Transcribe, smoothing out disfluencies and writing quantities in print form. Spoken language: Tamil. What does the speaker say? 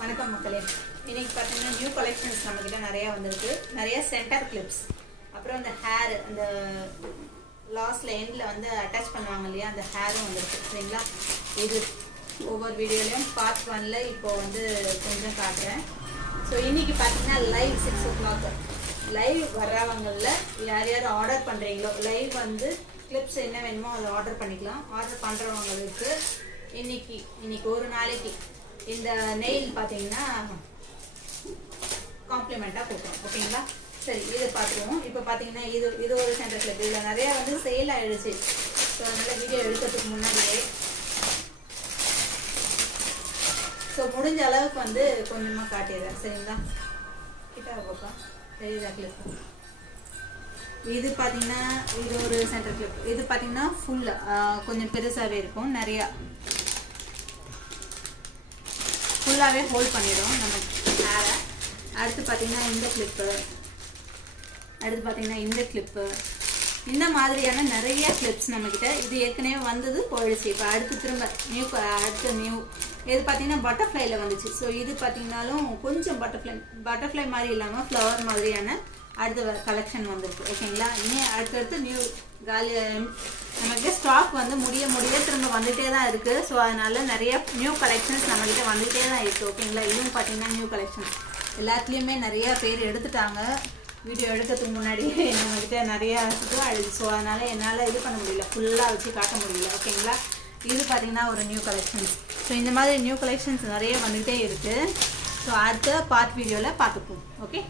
வணக்கம் மக்களே. இன்னைக்கு பார்த்தீங்கன்னா நியூ கலெக்ஷன்ஸ் நம்மக்கிட்ட நிறையா வந்திருக்கு. நிறைய சென்டர் கிளிப்ஸ், அப்புறம் அந்த ஹேர், அந்த லாஸ்ட்ல எண்டில் வந்து அட்டாச் பண்ணுவாங்க இல்லையா, அந்த ஹேரும் வந்துருக்கு. சரிங்களா? இது ஒவ்வொரு வீடியோலையும் பார்ட் 1ல் இப்போ வந்து கொஞ்சம் காட்டுறேன். ஸோ இன்றைக்கி பார்த்தீங்கன்னா லைவ் 6 o'clock லைவ் வர்றவங்களில் யார் யார் ஆர்டர் பண்ணுறீங்களோ, லைவ் வந்து கிளிப்ஸ் என்ன வேணுமோ அதை ஆர்டர் பண்ணிக்கலாம். ஆர்டர் பண்ணுறவங்களுக்கு இன்னைக்கு ஒரு நாளைக்கு இந்த நெயில் பார்த்தீங்கன்னா காம்ப்ளிமெண்ட்டாக கொடுக்குறோம். ஓகேங்களா? சரி, இதை பார்த்துருவோம். இப்போ பார்த்தீங்கன்னா இது ஒரு சென்டர் கிளிப். இதில் நிறையா வந்து சேல் ஆகிடுச்சு. ஸோ அதனால் வீடியோ எடுக்கிறதுக்கு முன்னாடியே முடிஞ்ச அளவுக்கு வந்து கொஞ்சமாக காட்டிடுறேன். சரிங்களா? கிட்ட பார்ப்பா தெரியுதா கிளிப்? இது பார்த்தீங்கன்னா இது ஒரு சென்டர் கிளிப். இது பார்த்தீங்கன்னா ஃபுல்லாக கொஞ்சம் பெருசாகவே இருக்கும். நிறையா ஃபுல்லாகவே ஹோல்ட் பண்ணிடும் நம்ம ஹேரை. அடுத்து பார்த்தீங்கன்னா இந்த கிளிப்பு, இந்த மாதிரியான நிறைய கிளிப்ஸ் நம்மக்கிட்ட. இது ஏற்கனவே வந்தது போயிடுச்சு. இப்போ அடுத்து திரும்ப நியூ இது பார்த்தீங்கன்னா பட்டர்ஃப்ளைல வந்துச்சு. ஸோ இது பார்த்தீங்கன்னாலும் கொஞ்சம் பட்டர்ஃப்ளை மாதிரி இல்லாமல் ஃப்ளவர் மாதிரியான அடுத்த கலெக்ஷன் வந்திருக்கு. ஓகேங்களா? இனி அடுத்தடுத்து நியூ நம்மகிட்ட ஸ்டாக் வந்து முடிய திரும்ப வந்துகிட்டே தான் இருக்குது. ஸோ அதனால நிறைய நியூ கலெக்ஷன்ஸ் நம்மகிட்ட வந்துகிட்டே தான் இருக்குது. ஓகேங்களா? இதுவும் பார்த்தீங்கன்னா நியூ கலெக்ஷன்ஸ். எல்லாத்துலேயுமே நிறையா பேர் எடுத்துட்டாங்க. வீடியோ எடுக்கிறதுக்கு முன்னாடி நம்மக்கிட்ட நிறையா ஆயிடுச்சு. ஸோ அதனால் என்னால் இது பண்ண முடியல, ஃபுல்லாக வச்சு காட்ட முடியல. ஓகேங்களா? இது பார்த்தீங்கன்னா ஒரு நியூ கலெக்ஷன்ஸ். ஸோ இந்த மாதிரி நியூ கலெக்ஷன்ஸ் நிறைய வந்துகிட்டே இருக்குது. ஸோ அடுத்த பார்ட் வீடியோவில் பார்த்துப்போம். ஓகே.